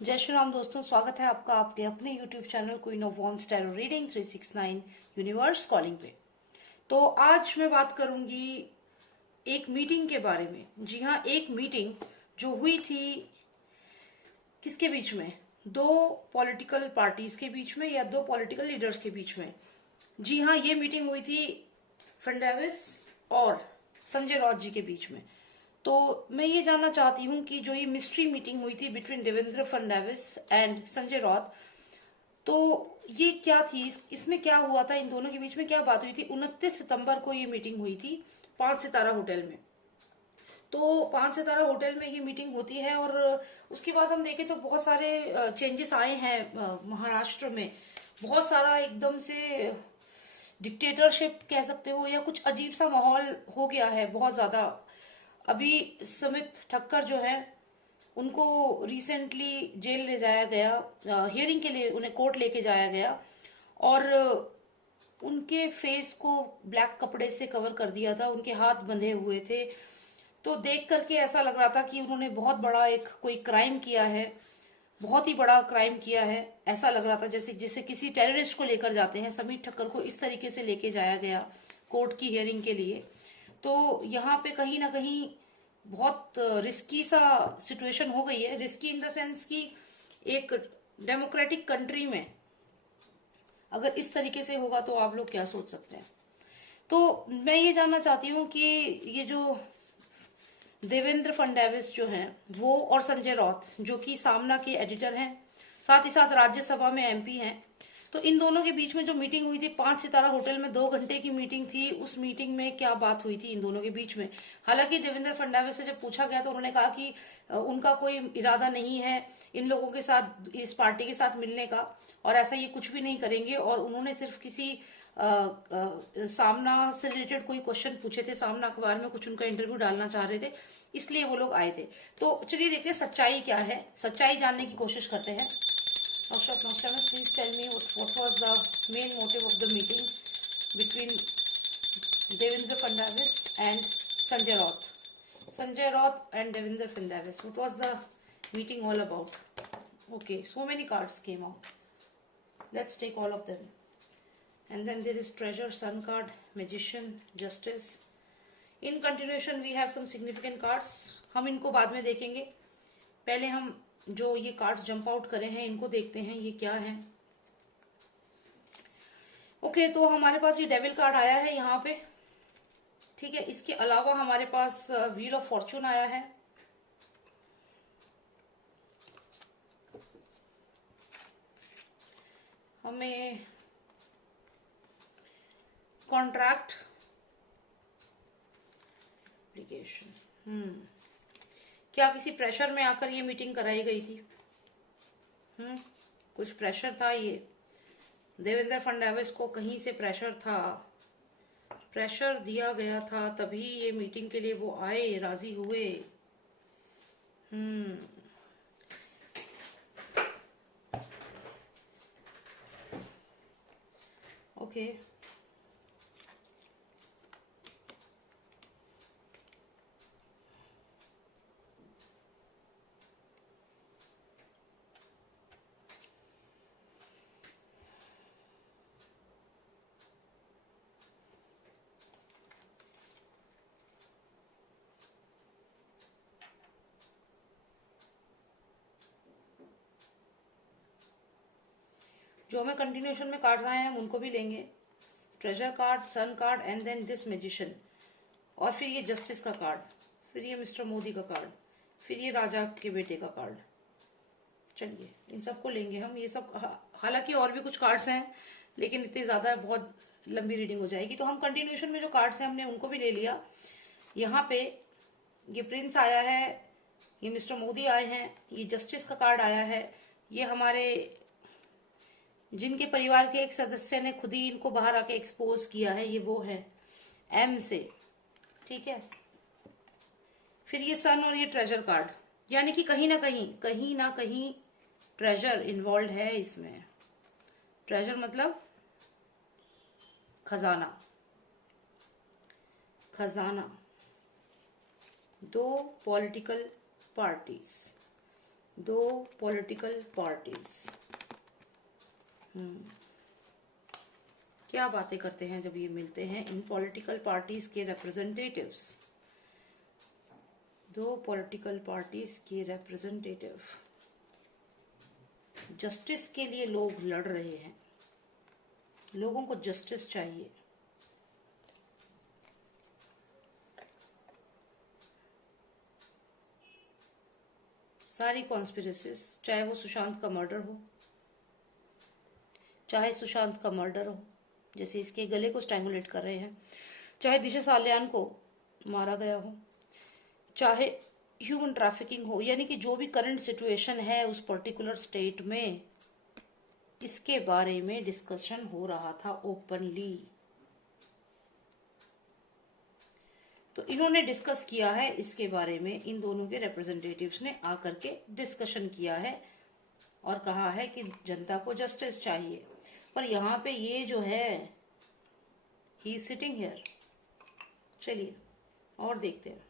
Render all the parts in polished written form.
जय श्री राम दोस्तों, स्वागत है आपका आपके अपने YouTube channel queen of wands tarot reading 369 universe calling पे। तो आज मैं बात करूंगी एक मीटिंग के बारे में। जी हाँ, एक मीटिंग जो हुई थी किसके बीच में? दो पॉलिटिकल पार्टीज के बीच में या दो पॉलिटिकल लीडर्स के बीच में। जी हाँ, ये मीटिंग हुई थी फडणवीस और संजय राउत जी के बीच में। तो मैं ये जानना चाहती हूँ कि जो ये मिस्ट्री मीटिंग हुई थी बिटवीन देवेंद्र फडणवीस एंड संजय राउत, तो ये क्या थी? इसमें क्या हुआ था? इन दोनों के बीच में क्या बात हुई थी? 29 सितंबर को ये मीटिंग हुई थी 5 सितारा होटल में। तो 5 सितारा होटल में ये मीटिंग होती है और उसके बाद हम देखें तो बहुत सारे चेंजेस आए हैं महाराष्ट्र में। बहुत सारा एकदम से डिक्टेटरशिप कह सकते हो या कुछ अजीब सा माहौल हो गया है बहुत ज्यादा। अभी सुमित ठक्कर जो है उनको रिसेंटली जेल ले जाया गया, हियरिंग के लिए उन्हें कोर्ट लेके जाया गया और उनके फेस को ब्लैक कपड़े से कवर कर दिया था, उनके हाथ बंधे हुए थे। तो देख करके ऐसा लग रहा था कि उन्होंने बहुत बड़ा एक कोई क्राइम किया है, बहुत ही बड़ा क्राइम किया है। ऐसा लग रहा था जैसे जैसे किसी टेररिस्ट को लेकर जाते हैं, समीर ठक्कर को इस तरीके से लेके जाया गया कोर्ट की हियरिंग के लिए। तो यहाँ पे कहीं ना कहीं बहुत रिस्की सा सिचुएशन हो गई है। रिस्की इन द सेंस कि एक डेमोक्रेटिक कंट्री में अगर इस तरीके से होगा तो आप लोग क्या सोच सकते हैं। तो मैं ये जानना चाहती हूँ कि ये जो देवेंद्र फडणवीस जो हैं वो और संजय राउत जो कि सामना के एडिटर हैं, साथ ही साथ राज्यसभा में एमपी हैं, तो इन दोनों के बीच में जो मीटिंग हुई थी 5 सितारा होटल में, 2 घंटे की मीटिंग थी। उस मीटिंग में क्या बात हुई थी इन दोनों के बीच में? हालांकि देवेंद्र फडणवीस से जब पूछा गया तो उन्होंने कहा कि उनका कोई इरादा नहीं है इन लोगों के साथ, इस पार्टी के साथ मिलने का, और ऐसा ये कुछ भी नहीं करेंगे। और उन्होंने सिर्फ किसी सामना से रिलेटेड कोई क्वेश्चन पूछे थे, सामना अखबार में कुछ उनका इंटरव्यू डालना चाह रहे थे, इसलिए वो लोग आए थे। तो चलिए देखते हैं सच्चाई क्या है, सच्चाई जानने की कोशिश करते हैं। Nostradamus, please tell me what was the main motive of the meeting between Devendra Fadnavis and Sanjay Raut? Sanjay Raut and Devendra Fadnavis. What was the meeting all about? Okay, so many cards came out. Let's take all of them. And then there is Treasure, Sun card, Magician, Justice. In continuation, we have some significant cards. हम इनको बाद में देखेंगे। पहले हम जो ये cards jump out करे हैं इनको देखते हैं ये क्या है। ओके, तो हमारे पास ये डेविल कार्ड आया है यहाँ पे, ठीक है। इसके अलावा हमारे पास व्हील ऑफ फॉर्चून आया है, हमें कॉन्ट्रैक्ट एप्लीकेशन, क्या किसी प्रेशर में आकर ये मीटिंग कराई गई थी? कुछ प्रेशर था, ये देवेंद्र फडणवीस को कहीं से प्रेशर था, प्रेशर दिया गया था, तभी ये मीटिंग के लिए वो आए, राजी हुए। ओके, जो हमें कंटिन्यूशन में कार्ड्स आए हैं हम उनको भी लेंगे। Treasure card, sun card and then this magician, और फिर ये जस्टिस का कार्ड, फिर ये मिस्टर मोदी का कार्ड, फिर ये राजा के बेटे का कार्ड। चलिए इन सबको लेंगे हम। ये सब हालांकि और भी कुछ कार्ड्स हैं लेकिन इतनी ज्यादा बहुत लंबी रीडिंग हो जाएगी, तो हम कंटिन्यूशन में जो कार्ड्स हैं हमने उनको भी ले लिया। यहाँ पे ये प्रिंस आया है, ये मिस्टर मोदी आए हैं, ये जस्टिस का कार्ड आया है, ये हमारे जिनके परिवार के एक सदस्य ने खुद ही इनको बाहर आके एक्सपोज किया है, ये वो है एम से, ठीक है। फिर ये सन और ये ट्रेजर कार्ड, यानी कि कहीं ना कहीं ट्रेजर इन्वॉल्व है इसमें। ट्रेजर मतलब खजाना, खजाना। दो पॉलिटिकल पार्टीज, दो पॉलिटिकल पार्टीज क्या बातें करते हैं जब ये मिलते हैं, इन पॉलिटिकल पार्टीज के रिप्रेजेंटेटिव्स, दो पॉलिटिकल पार्टीज के रिप्रेजेंटेटिव जस्टिस के लिए लोग लड़ रहे हैं, लोगों को जस्टिस चाहिए। सारी कॉन्स्पिरेसीज, चाहे वो सुशांत का मर्डर हो, चाहे सुशांत का मर्डर हो, जैसे इसके गले को स्ट्रैंगुलेट कर रहे हैं, चाहे दिशा सालियान को मारा गया हो, चाहे ह्यूमन ट्रैफिकिंग हो, यानी कि जो भी करंट सिचुएशन है उस पर्टिकुलर स्टेट में, इसके बारे में डिस्कशन हो रहा था ओपनली। तो इन्होंने डिस्कस किया है इसके बारे में, इन दोनों के रिप्रेजेंटेटिव्स ने आकर के डिस्कशन किया है और कहा है कि जनता को जस्टिस चाहिए। पर यहाँ पे ये जो है, ही इज सिटिंग हियर। चलिए और देखते हैं।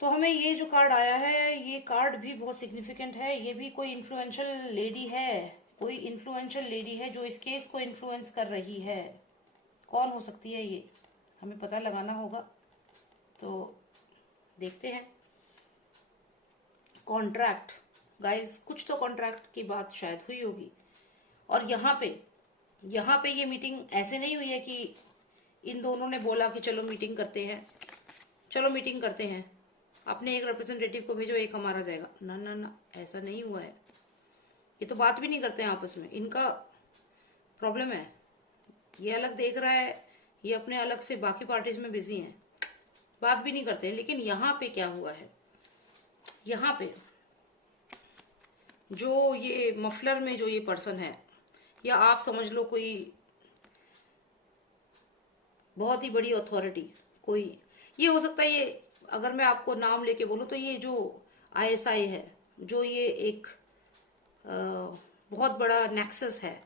तो हमें ये जो कार्ड आया है, ये कार्ड भी बहुत सिग्निफिकेंट है। ये भी कोई इन्फ्लुएंशियल लेडी है, कोई इन्फ्लुएंशियल लेडी है जो इस केस को इन्फ्लुएंस कर रही है। कौन हो सकती है ये, हमें पता लगाना होगा। तो देखते हैं। कॉन्ट्रैक्ट, गाइस कुछ तो कॉन्ट्रैक्ट की बात शायद हुई होगी। और यहाँ पे ये मीटिंग ऐसे नहीं हुई है कि इन दोनों ने बोला कि चलो मीटिंग करते हैं, चलो मीटिंग करते हैं, अपने एक रिप्रेजेंटेटिव को भेजो, एक हमारा जाएगा। ना ना ना, ऐसा नहीं हुआ है। ये तो बात भी नहीं करते हैं आपस में, इनका प्रॉब्लम है। ये अलग देख रहा है, ये अपने अलग से बाकी पार्टीज में बिजी हैं, बात भी नहीं करते। लेकिन यहाँ पे क्या हुआ है, यहाँ पे जो ये मफलर में जो ये पर्सन है, या आप समझ लो कोई बहुत ही बड़ी अथॉरिटी, कोई ये हो सकता है। ये अगर मैं आपको नाम लेके बोलूं तो ये जो आईएसआई है, जो ये एक बहुत बड़ा नेक्सस है,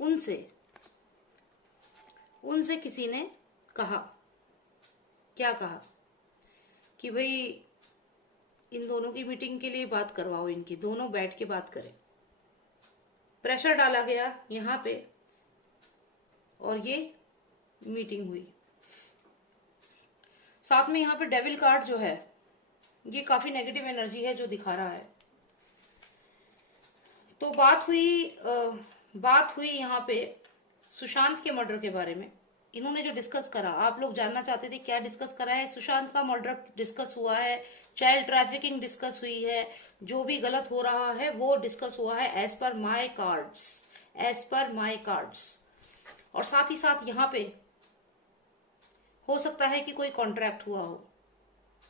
उनसे किसी ने कहा, क्या कहा कि भाई इन दोनों की मीटिंग के लिए बात करवाओ, इनकी दोनों बैठ के बात करें। प्रेशर डाला गया यहाँ पे और ये मीटिंग हुई। साथ में यहाँ पे डेविल कार्ड जो है, ये काफी नेगेटिव एनर्जी है जो दिखा रहा है। तो बात हुई यहाँ पे सुशांत के मर्डर के बारे में। इन्होंने जो डिस्कस करा, आप लोग जानना चाहते थे क्या डिस्कस करा है। सुशांत का मर्डर डिस्कस हुआ है, चाइल्ड ट्रैफिकिंग डिस्कस हुई है, जो भी गलत हो रहा है वो डिस्कस हुआ है एज पर माई कार्ड्स। और साथ ही साथ यहाँ पे हो सकता है कि कोई कॉन्ट्रैक्ट हुआ हो,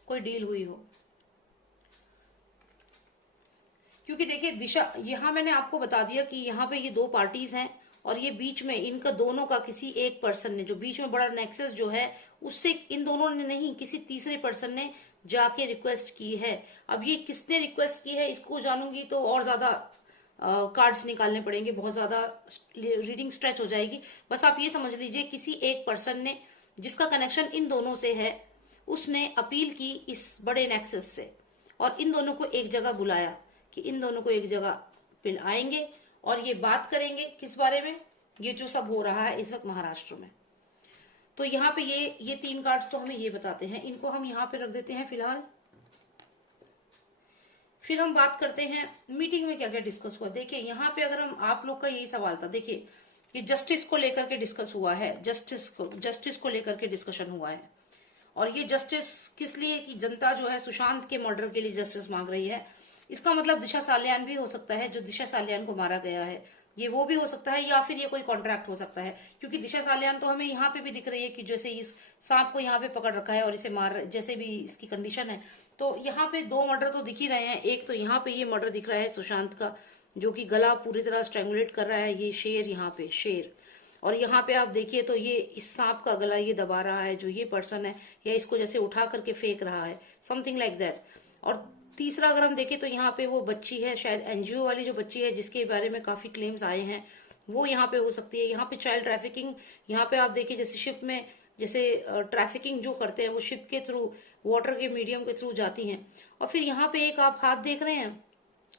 कोई डील हुई हो। क्योंकि देखिए दिशा, यहां मैंने आपको बता दिया कि यहाँ पे ये दो पार्टीज हैं और ये बीच में इनका दोनों का किसी एक पर्सन ने, जो बीच में बड़ा नेक्सस जो है, उससे इन दोनों ने नहीं, किसी तीसरे पर्सन ने जाके रिक्वेस्ट की है। अब ये किसने रिक्वेस्ट की है इसको जानूंगी तो और ज्यादा कार्ड्स निकालने पड़ेंगे, बहुत ज्यादा रीडिंग स्ट्रेच हो जाएगी। बस आप ये समझ लीजिए किसी एक पर्सन ने, जिसका कनेक्शन इन दोनों से है, उसने अपील की इस बड़े नेक्सस से और इन दोनों को एक जगह बुलाया कि इन दोनों को एक जगह पे आएंगे और ये बात करेंगे किस बारे में, ये जो सब हो रहा है इस वक्त महाराष्ट्र में। तो यहाँ पे ये तीन कार्ड्स तो हमें ये बताते हैं, इनको हम यहाँ पे रख देते हैं फिलहाल। फिर हम बात करते हैं मीटिंग में क्या क्या डिस्कस हुआ। देखिए यहाँ पे अगर हम, आप लोग का यही सवाल था, देखिए कि जस्टिस को लेकर के डिस्कस हुआ है, जस्टिस को लेकर के डिस्कशन हुआ है। और ये जस्टिस किस लिए, कि जनता जो है सुशांत के मर्डर के लिए जस्टिस मांग रही है। इसका मतलब दिशा सालियान भी हो सकता है, जो दिशा सालियान को मारा गया है, ये वो भी हो सकता है, या फिर ये कोई कॉन्ट्रैक्ट हो सकता है। क्योंकि दिशा सालियान तो हमें यहाँ पे भी दिख रही है कि जैसे इस सांप को यहाँ पे पकड़ रखा है और इसे मार, जैसे भी इसकी कंडीशन है। तो यहाँ पे दो मर्डर तो दिख ही रहे हैं। एक तो यहाँ पे ये मर्डर दिख रहा है सुशांत का, जो कि गला पूरी तरह स्ट्रैंगुलेट कर रहा है, ये शेर, यहाँ पे शेर। और यहाँ पे आप देखिए तो ये इस सांप का गला ये दबा रहा है जो ये पर्सन है, या इसको जैसे उठा करके फेंक रहा है, समथिंग लाइक दैट। और तीसरा अगर हम देखें तो यहाँ पे वो बच्ची है, शायद एनजीओ वाली जो बच्ची है, जिसके बारे में काफी क्लेम्स आए हैं, वो यहाँ पे हो सकती है। यहाँ पे चाइल्ड ट्रैफिकिंग, यहाँ पे आप देखिए जैसे शिप में जैसे ट्रैफिकिंग जो करते हैं वो शिप के थ्रू वाटर के मीडियम के थ्रू जाती हैं। और फिर यहाँ पे एक आप हाथ देख रहे हैं,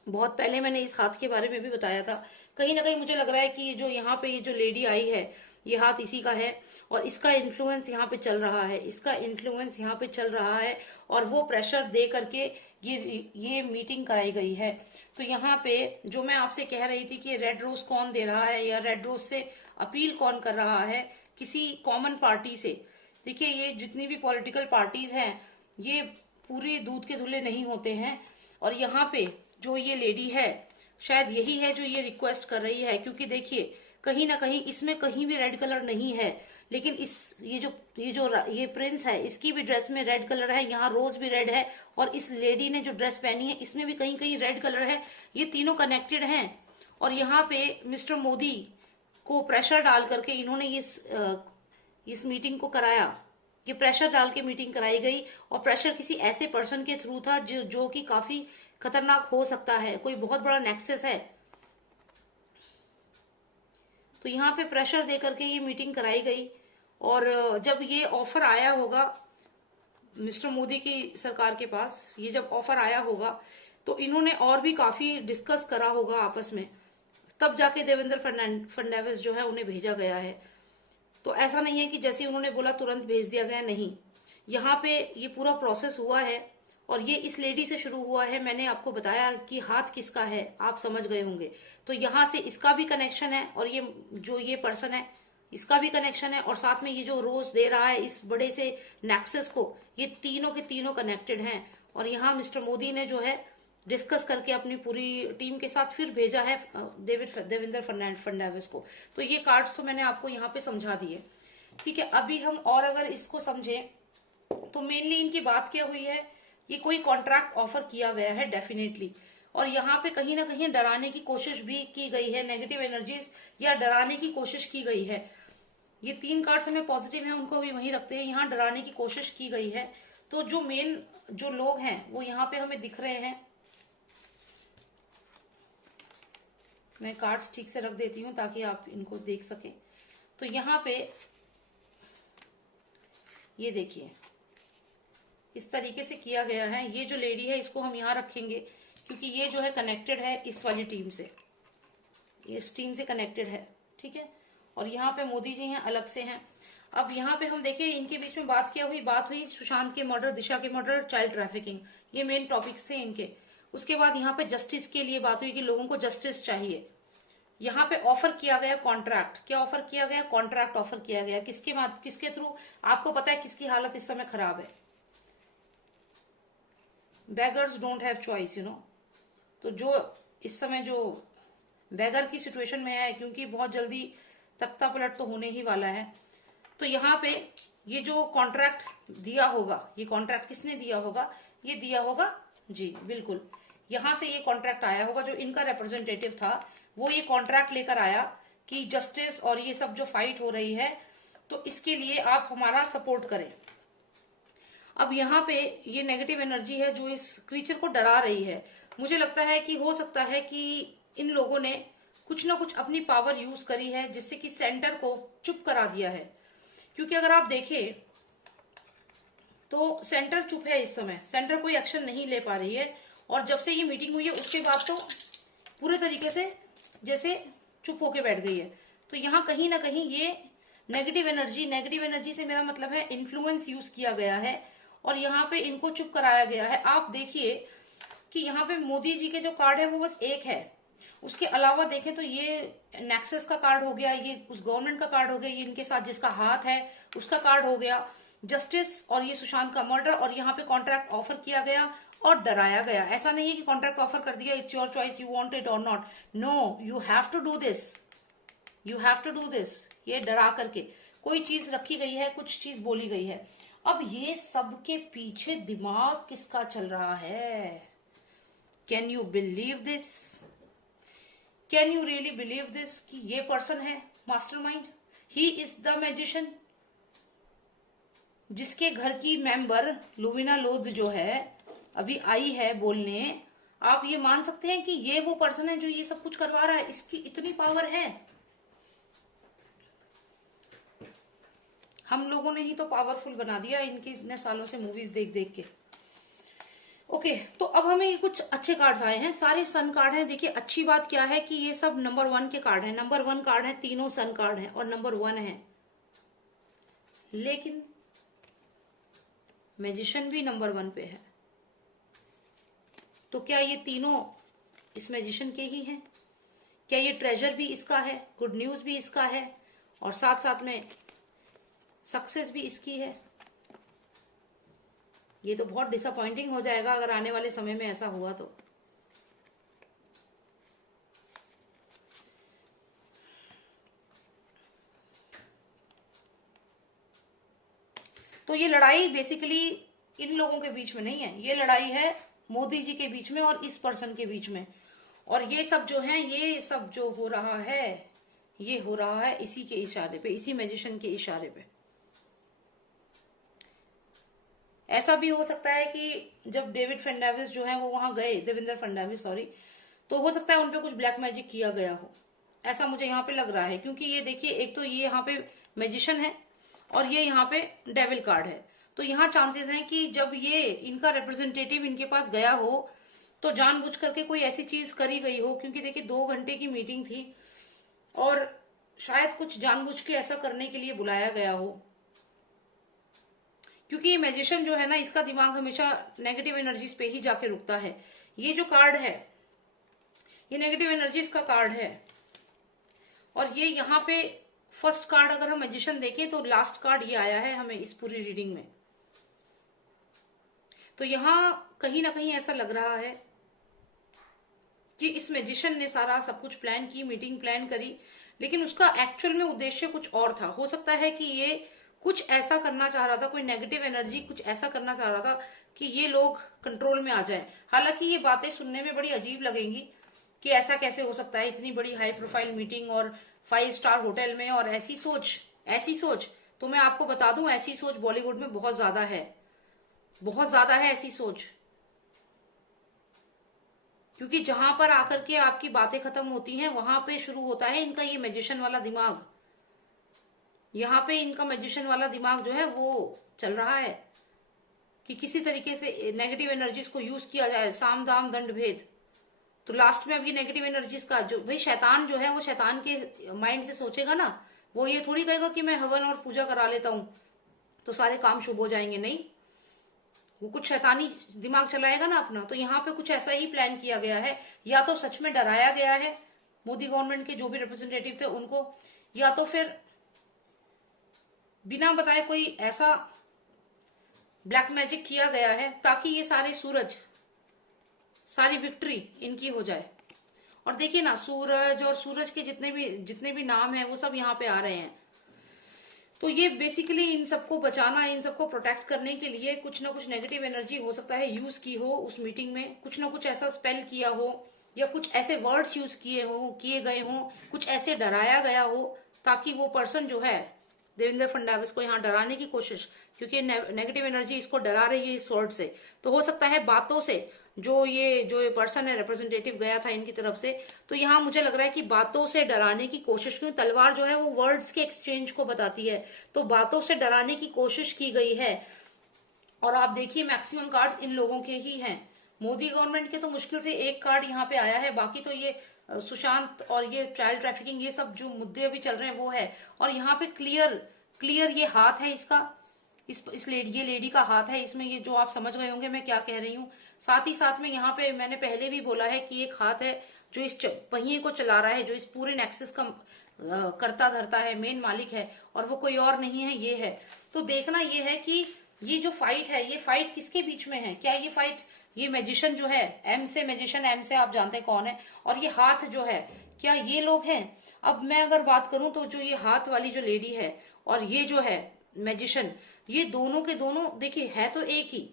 बहुत पहले मैंने इस हाथ के बारे में भी बताया था। कहीं ना कहीं मुझे लग रहा है कि ये जो यहाँ पे ये जो लेडी आई है, ये हाथ इसी का है और इसका इन्फ्लुएंस यहाँ पे चल रहा है, इसका इन्फ्लुएंस यहाँ पे चल रहा है और वो प्रेशर दे करके ये मीटिंग कराई गई है। तो यहाँ पे जो मैं आपसे कह रही थी कि रेड रोज कौन दे रहा है या रेड रोज से अपील कौन कर रहा है, किसी कॉमन पार्टी से। देखिए, ये जितनी भी पॉलिटिकल पार्टीज हैं ये पूरे दूध के धुले नहीं होते हैं। और यहाँ पे जो ये लेडी है, शायद यही है जो ये रिक्वेस्ट कर रही है, क्योंकि देखिए कहीं ना कहीं इसमें कहीं भी रेड कलर नहीं है, लेकिन ये प्रिंस है, इसकी भी ड्रेस में रेड कलर है, यहाँ रोज भी रेड है और इस लेडी ने जो ड्रेस पहनी है इसमें भी कहीं कहीं रेड कलर है। ये तीनों कनेक्टेड हैं और यहाँ पे मिस्टर मोदी को प्रेशर डाल करके इन्होंने इस मीटिंग को कराया। ये प्रेशर डाल के मीटिंग कराई गई और प्रेशर किसी ऐसे पर्सन के थ्रू था जो कि काफी खतरनाक हो सकता है, कोई बहुत बड़ा नेक्सस है। तो यहाँ पे प्रेशर दे करके ये मीटिंग कराई गई और जब ये ऑफर आया होगा मिस्टर मोदी की सरकार के पास, ये जब ऑफर आया होगा तो इन्होंने और भी काफी डिस्कस करा होगा आपस में, तब जाके देवेंद्र फडणवीस जो है उन्हें भेजा गया है। तो ऐसा नहीं है कि जैसे उन्होंने बोला तुरंत भेज दिया गया, नहीं, यहाँ पे ये पूरा प्रोसेस हुआ है और ये इस लेडी से शुरू हुआ है। मैंने आपको बताया कि हाथ किसका है, आप समझ गए होंगे। तो यहाँ से इसका भी कनेक्शन है और ये पर्सन है इसका भी कनेक्शन है और साथ में ये जो रोज दे रहा है इस बड़े से नेक्सस को, ये तीनों के तीनों कनेक्टेड हैं। और यहाँ मिस्टर मोदी ने जो है डिस्कस करके अपनी पूरी टीम के साथ फिर भेजा है देवेंद्र फडणवीस को। तो ये कार्ड्स तो मैंने आपको यहाँ पे समझा दिए, ठीक है। अभी हम और अगर इसको समझें तो मेनली इनकी बात क्या हुई है, ये कोई कॉन्ट्रैक्ट ऑफर किया गया है डेफिनेटली, और यहाँ पे कहीं ना कहीं डराने की कोशिश भी की गई है, नेगेटिव एनर्जीज या डराने की कोशिश की गई है। ये 3 कार्ड्स हमें पॉजिटिव हैं, उनको भी वहीं रखते हैं। यहाँ डराने की कोशिश की गई है। तो जो मेन जो लोग हैं वो यहाँ पे हमें दिख रहे हैं। मैं कार्ड्स ठीक से रख देती हूँ ताकि आप इनको देख सकें। तो यहाँ पे ये देखिए इस तरीके से किया गया है। ये जो लेडी है इसको हम यहाँ रखेंगे क्योंकि ये जो है कनेक्टेड है इस वाली टीम से, ये इस टीम से कनेक्टेड है, ठीक है। और यहाँ पे मोदी जी हैं, अलग से हैं। अब यहाँ पे हम देखें इनके बीच में बात हुई सुशांत के मर्डर, दिशा के मर्डर, चाइल्ड ट्रैफिकिंग, ये मेन टॉपिक्स थे इनके। उसके बाद यहाँ पे जस्टिस के लिए बात हुई कि लोगों को जस्टिस चाहिए। यहाँ पे ऑफर किया गया कॉन्ट्रैक्ट, क्या ऑफर किया गया, कॉन्ट्रैक्ट ऑफर किया गया। किसके थ्रू, आपको पता है किसकी हालत इस समय खराब है। Beggars don't have choice, you know. तो जो इस समय जो बेगर की सिचुएशन में है, क्योंकि बहुत जल्दी तख्ता पलट तो होने ही वाला है। तो यहाँ पे ये जो कॉन्ट्रैक्ट दिया होगा, ये कॉन्ट्रैक्ट किसने दिया होगा, ये दिया होगा जी बिल्कुल, यहाँ से ये कॉन्ट्रैक्ट आया होगा। जो इनका रिप्रेजेंटेटिव था वो ये कॉन्ट्रैक्ट लेकर आया कि जस्टिस और ये सब जो फाइट हो रही है तो इसके लिए आप हमारा सपोर्ट करें। अब यहाँ पे ये नेगेटिव एनर्जी है जो इस क्रीचर को डरा रही है। मुझे लगता है कि हो सकता है कि इन लोगों ने कुछ ना कुछ अपनी पावर यूज करी है जिससे कि सेंटर को चुप करा दिया है। क्योंकि अगर आप देखें तो सेंटर चुप है इस समय, सेंटर कोई एक्शन नहीं ले पा रही है। और जब से ये मीटिंग हुई है उसके बाद तो पूरे तरीके से जैसे चुप होके बैठ गई है। तो यहाँ कहीं ना कहीं ये नेगेटिव एनर्जी से मेरा मतलब है इन्फ्लुएंस यूज किया गया है और यहाँ पे इनको चुप कराया गया है। आप देखिए कि यहाँ पे मोदी जी के जो कार्ड है वो बस एक है, उसके अलावा देखें तो ये नेक्सस का कार्ड हो गया, ये उस गवर्नमेंट का कार्ड हो गया, ये इनके साथ जिसका हाथ है उसका कार्ड हो गया, जस्टिस और ये सुशांत का मर्डर, और यहाँ पे कॉन्ट्रैक्ट ऑफर किया गया और डराया गया। ऐसा नहीं है कि कॉन्ट्रैक्ट ऑफर कर दिया, it's your choice, you want it और not, no, you have to do this, you have to do this. ये डरा करके कोई चीज रखी गई है, कुछ चीज बोली गई है। अब ये सबके पीछे दिमाग किसका चल रहा है? Can you believe this? Can you really believe this कि ये पर्सन है mastermind? He is the magician जिसके घर की मेंबर लुविना लोध जो है अभी आई है बोलने। आप ये मान सकते हैं कि ये वो पर्सन है जो ये सब कुछ करवा रहा है, इसकी इतनी पावर है। हम लोगों ने ही तो पावरफुल बना दिया इनके इतने सालों से मूवीज देख देख के। ओके, तो अब हमें ये कुछ अच्छे कार्ड्स आए हैं, सारे सन कार्ड हैं। देखिए अच्छी बात क्या है कि ये सब नंबर 1 के कार्ड हैं, नंबर 1 कार्ड है, तीनों सन कार्ड हैं और नंबर 1 है। लेकिन मैजिशियन भी नंबर 1 पे है, तो क्या ये तीनों इस मैजिशियन के ही हैं? क्या ये ट्रेजर भी इसका है, गुड न्यूज भी इसका है और साथ साथ में सक्सेस भी इसकी है? ये तो बहुत डिसअपॉइंटिंग हो जाएगा अगर आने वाले समय में ऐसा हुआ तो ये लड़ाई बेसिकली इन लोगों के बीच में नहीं है, ये लड़ाई है मोदी जी के बीच में और इस पर्सन के बीच में। और ये सब जो है, ये सब जो हो रहा है, ये हो रहा है इसी के इशारे पे, इसी मैजिशियन के इशारे पे। ऐसा भी हो सकता है कि जब डेविड फर्नांडिस जो है वो वहां गए, देवेंद्र फडणवीस सॉरी, तो हो सकता है उनपे कुछ ब्लैक मैजिक किया गया हो, ऐसा मुझे यहाँ पे लग रहा है। क्योंकि ये देखिए, एक तो ये यहाँ पे मैजिशियन है और ये यहाँ पे डेविल कार्ड है, तो यहाँ चांसेस हैं कि जब ये इनका रिप्रेजेंटेटिव इनके पास गया हो तो जानबूझ करके कोई ऐसी चीज करी गई हो। क्योंकि देखिए 2 घंटे की मीटिंग थी और शायद कुछ जानबूझ के ऐसा करने के लिए बुलाया गया हो। क्योंकि ये मैजिशियन जो है ना, इसका दिमाग हमेशा नेगेटिव एनर्जीज पे ही जाके रुकता है। ये जो कार्ड है ये नेगेटिव एनर्जीज का कार्ड है और ये यहाँ पे फर्स्ट कार्ड अगर हम मैजिशियन देखें तो लास्ट कार्ड ये आया है हमें इस पूरी रीडिंग में। तो यहां कहीं ना कहीं ऐसा लग रहा है कि इस मैजिशियन ने सारा सब कुछ प्लान की, मीटिंग प्लान करी, लेकिन उसका एक्चुअल में उद्देश्य कुछ और था। हो सकता है कि ये कुछ ऐसा करना चाह रहा था, कोई नेगेटिव एनर्जी कुछ ऐसा करना चाह रहा था कि ये लोग कंट्रोल में आ जाएं। हालांकि ये बातें सुनने में बड़ी अजीब लगेंगी कि ऐसा कैसे हो सकता है, इतनी बड़ी हाई प्रोफाइल मीटिंग और 5 स्टार होटल में, और ऐसी सोच तो मैं आपको बता दूं, ऐसी सोच बॉलीवुड में बहुत ज्यादा है, बहुत ज्यादा है ऐसी सोच। क्योंकि जहां पर आकर के आपकी बातें खत्म होती हैं वहां पे शुरू होता है इनका ये मैजिशियन वाला दिमाग। यहाँ पे इनका मैजिशियन वाला दिमाग जो है वो चल रहा है कि किसी तरीके से नेगेटिव एनर्जीज को यूज किया जाए, साम दाम दंड भेद। तो लास्ट में अब ये नेगेटिव एनर्जीज का जो भाई शैतान जो है वो शैतान के माइंड से सोचेगा ना, वो ये थोड़ी कहेगा कि मैं हवन और पूजा करा लेता हूं तो सारे काम शुभ हो जाएंगे। नहीं, वो कुछ शैतानी दिमाग चलाएगा ना अपना। तो यहाँ पे कुछ ऐसा ही प्लान किया गया है, या तो सच में डराया गया है मोदी गवर्नमेंट के जो भी रिप्रेजेंटेटिव थे उनको, या तो फिर बिना बताए कोई ऐसा ब्लैक मैजिक किया गया है ताकि ये सारे सूरज, सारी विक्ट्री इनकी हो जाए। और देखिए ना, सूरज और सूरज के जितने भी नाम है वो सब यहाँ पे आ रहे हैं। तो ये बेसिकली इन सबको बचाना, इन सबको प्रोटेक्ट करने के लिए कुछ ना कुछ नेगेटिव एनर्जी हो सकता है यूज की हो उस मीटिंग में, कुछ ना कुछ ऐसा स्पेल किया हो या कुछ ऐसे वर्ड्स यूज किए गए हो, कुछ ऐसे डराया गया हो ताकि वो पर्सन जो है देवेंद्र फडणवीस को यहाँ डराने की कोशिश, क्योंकि नेगेटिव एनर्जी इसको डरा रही है इस वर्ड से। तो हो सकता है बातों से, जो ये पर्सन है रिप्रेजेंटेटिव गया था इनकी तरफ से, तो यहाँ मुझे लग रहा है कि बातों से डराने की कोशिश, क्योंकि तलवार जो है वो वर्ड्स के एक्सचेंज को बताती है, तो बातों से डराने की कोशिश की गई है। और आप देखिए मैक्सिमम कार्ड्स इन लोगों के ही हैं। मोदी गवर्नमेंट के तो मुश्किल से एक कार्ड यहाँ पे आया है, बाकी तो ये सुशांत और ये चाइल्ड ट्रैफिकिंग, ये सब जो मुद्दे अभी चल रहे हैं वो है। और यहाँ पे क्लियर ये हाथ है इसका, ये लेडी का हाथ है इसमें, ये जो आप समझ गए होंगे मैं क्या कह रही हूँ। साथ ही साथ में यहाँ पे मैंने पहले भी बोला है कि एक हाथ है जो इस पहिए को चला रहा है, जो इस पूरे नेक्सस का करता धरता है, मेन मालिक है, और वो कोई और नहीं है, ये है। तो देखना ये है कि ये जो फाइट है, ये फाइट किसके बीच में है? क्या ये फाइट, ये मैजिशियन जो है, मैजिशियन एम से आप जानते हैं कौन है, और ये हाथ जो है, क्या ये लोग हैं? अब मैं अगर बात करूं तो जो ये हाथ वाली जो लेडी है और ये जो है मैजिशियन, ये दोनों के दोनों देखिए है तो एक ही।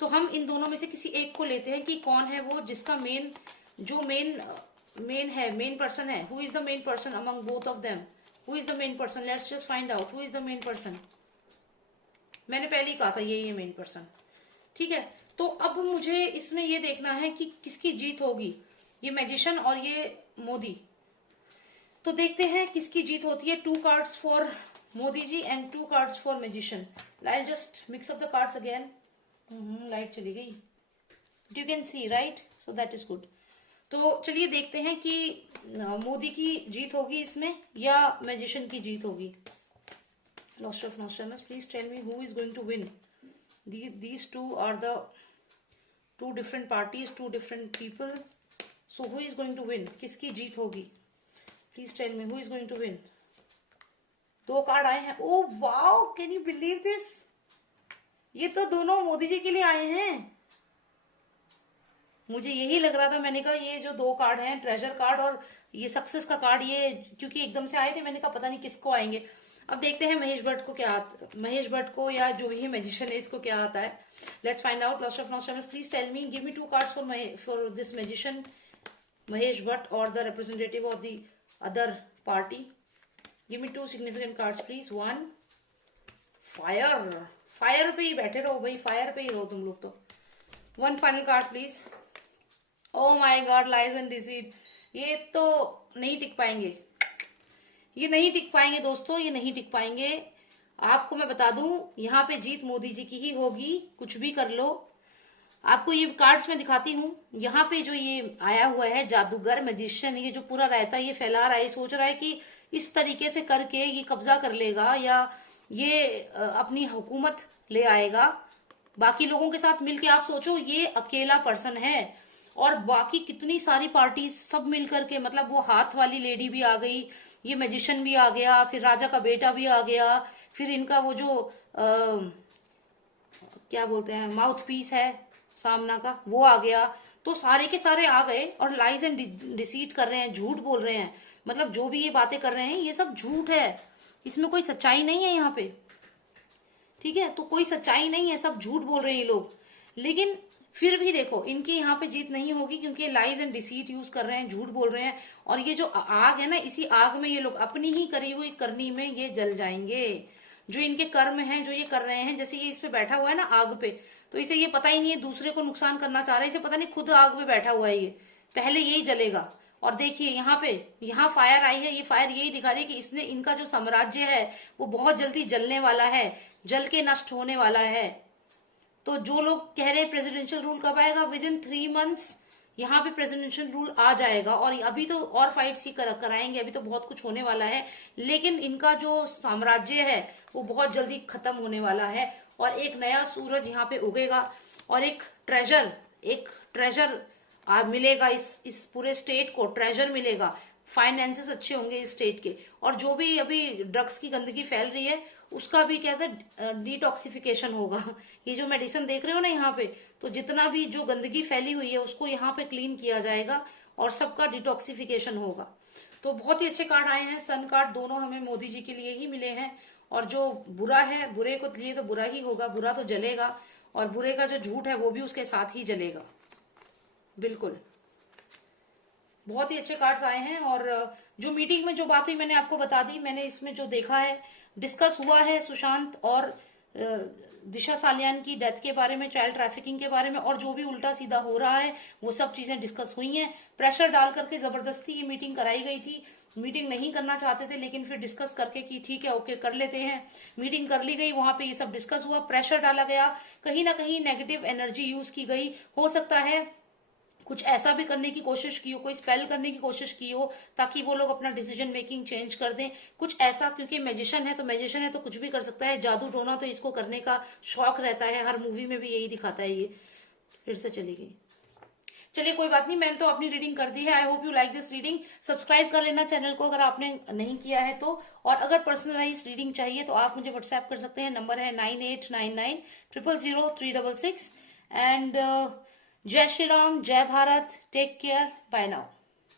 तो हम इन दोनों में से किसी एक को लेते हैं कि कौन है वो जिसका मेन पर्सन है। Who is the main person among both of them? Who is the main person? Let's just find out who is the main person. मैंने पहले ही कहा था ये मेन पर्सन, ठीक है। तो अब मुझे इसमें ये देखना है कि किसकी जीत होगी, ये मैजिशियन और ये मोदी। तो देखते हैं किसकी जीत होती है। 2 cards for Modi ji and 2 cards for magician. I just mix up the cards again. Light चली गई. You can see right, so that is good. तो चलिए देखते हैं कि मोदी की जीत होगी इसमें या मैजिशियन की जीत होगी. Lost of Nostradamus, please tell me who is going to win. These two are the two different parties, two different people. So who is going to win? किसकी जीत होगी? Please tell me who is going to win. 2 card आए हैं. Oh wow, can you believe this? ये तो दोनों मोदी जी के लिए आए हैं. मुझे यही लग रहा था. मैंने कहा ये जो 2 कार्ड हैं, ट्रेजर कार्ड और ये सक्सेस का कार्ड, ये क्योंकि एकदम से आए थे, मैंने कहा पता नहीं किसको आएंगे. अब देखते हैं महेश भट्ट को क्या महेश भट्ट को या जो भी मैजिशियन है इसको क्या आता है. Let's find out. Lost of Nostradamus, please tell me, give me 2 cards for this magician Mahesh Bhatt और the representative of the other party. Give me 2 significant cards please. 1 fire. Fire पे ही बैठे रहो भाई, फायर पे ही रहो तुम लोग तो. 1 final card please. Oh my God, lies and deceit. ये तो नहीं टिक पाएंगे, ये नहीं टिक पाएंगे दोस्तों, ये नहीं टिक पाएंगे. आपको मैं बता दूं, यहाँ पे जीत मोदी जी की ही होगी. कुछ भी कर लो. आपको ये कार्ड्स में दिखाती हूँ. यहाँ पे जो ये आया हुआ है जादूगर मैजिशियन, ये जो पूरा रहता है ये फैला रहा है, सोच रहा है कि इस तरीके से करके ये कब्जा कर लेगा या ये अपनी हुकूमत ले आएगा. बाकी लोगों के साथ मिलके आप सोचो, ये अकेला पर्सन है और बाकी कितनी सारी पार्टी सब मिलकर के, मतलब वो हाथ वाली लेडी भी आ गई, ये मैजिशियन भी आ गया, फिर राजा का बेटा भी आ गया, फिर इनका वो जो क्या बोलते हैं माउथ पीस है सामना का, वो आ गया. तो सारे के सारे आ गए और लाइज एंड डिसीट कर रहे हैं, झूठ बोल रहे हैं. मतलब जो भी ये बातें कर रहे हैं ये सब झूठ है, इसमें कोई सच्चाई नहीं है यहाँ पे. ठीक है, तो कोई सच्चाई नहीं है, सब झूठ बोल रहे हैं ये लोग. लेकिन फिर भी देखो, इनकी यहाँ पे जीत नहीं होगी क्योंकि लाइज एंड डिसीट यूज कर रहे हैं, झूठ बोल रहे हैं. और ये जो आग है ना, इसी आग में ये लोग अपनी ही करी हुई करनी में ये जल जाएंगे. जो इनके कर्म हैं, जो ये कर रहे हैं, जैसे ये इस पे बैठा हुआ है ना आग पे, तो इसे ये पता ही नहीं है दूसरे को नुकसान करना चाह रहा है. इसे पता नहीं खुद आग पे बैठा हुआ है, ये पहले यही जलेगा. और देखिए यहाँ पे, यहाँ फायर आई है, ये फायर यही दिखा रही है कि इसने, इनका जो साम्राज्य है वो बहुत जल्दी जलने वाला है, जल के नष्ट होने वाला है. तो जो लोग कह रहे हैं प्रेसिडेंशियल रूल कब आएगा, विद इन 3 months यहाँ पे प्रेसिडेंशियल रूल आ जाएगा. और अभी तो और फाइट्स ही कराएंगे, अभी तो बहुत कुछ होने वाला है. लेकिन इनका जो साम्राज्य है वो बहुत जल्दी खत्म होने वाला है और एक नया सूरज यहाँ पे उगेगा और एक ट्रेजर मिलेगा इस पूरे स्टेट को. ट्रेजर मिलेगा, फाइनेंसेस अच्छे होंगे इस स्टेट के. और जो भी अभी ड्रग्स की गंदगी फैल रही है उसका भी क्या था, डिटॉक्सिफिकेशन होगा. ये जो मेडिसिन देख रहे हो ना यहाँ पे, तो जितना भी जो गंदगी फैली हुई है उसको यहाँ पे क्लीन किया जाएगा और सबका डिटॉक्सिफिकेशन होगा. तो बहुत ही अच्छे कार्ड आए हैं. सन कार्ड दोनों हमें मोदी जी के लिए ही मिले हैं. और जो बुरा है, बुरे को लिए तो बुरा ही होगा, बुरा तो जलेगा और बुरे का जो झूठ है वो भी उसके साथ ही जलेगा. बिल्कुल, बहुत ही अच्छे कार्ड्स आए हैं. और जो मीटिंग में जो बात हुई मैंने आपको बता दी. मैंने इसमें जो देखा है, डिस्कस हुआ है सुशांत और दिशा सालियान की डेथ के बारे में, चाइल्ड ट्रैफिकिंग के बारे में, और जो भी उल्टा सीधा हो रहा है वो सब चीजें डिस्कस हुई हैं. प्रेशर डाल करके जबरदस्ती ये मीटिंग कराई गई थी. मीटिंग नहीं करना चाहते थे लेकिन फिर डिस्कस करके कि ठीक है ओके कर लेते हैं, मीटिंग कर ली गई. वहां पे ये सब डिस्कस हुआ, प्रेशर डाला गया, कहीं ना कहीं नेगेटिव एनर्जी यूज की गई. हो सकता है कुछ ऐसा भी करने की कोशिश की हो, कोई स्पेल करने की कोशिश की हो ताकि वो लोग अपना डिसीजन मेकिंग चेंज कर दें, कुछ ऐसा. क्योंकि मैजिशियन है तो कुछ भी कर सकता है. जादू टोना तो इसको करने का शौक रहता है, हर मूवी में भी यही दिखाता है. ये फिर से चली गई. चलिए कोई बात नहीं, मैंने तो अपनी रीडिंग कर दी है. I hope you like this reading. Subscribe कर लेना चैनल को अगर आपने नहीं किया है तो. और अगर पर्सनलाइज रीडिंग चाहिए तो आप मुझे व्हाट्सएप कर सकते हैं. नंबर है 9899000366. एंड जय श्री राम, जय Bharat, take care, bye now.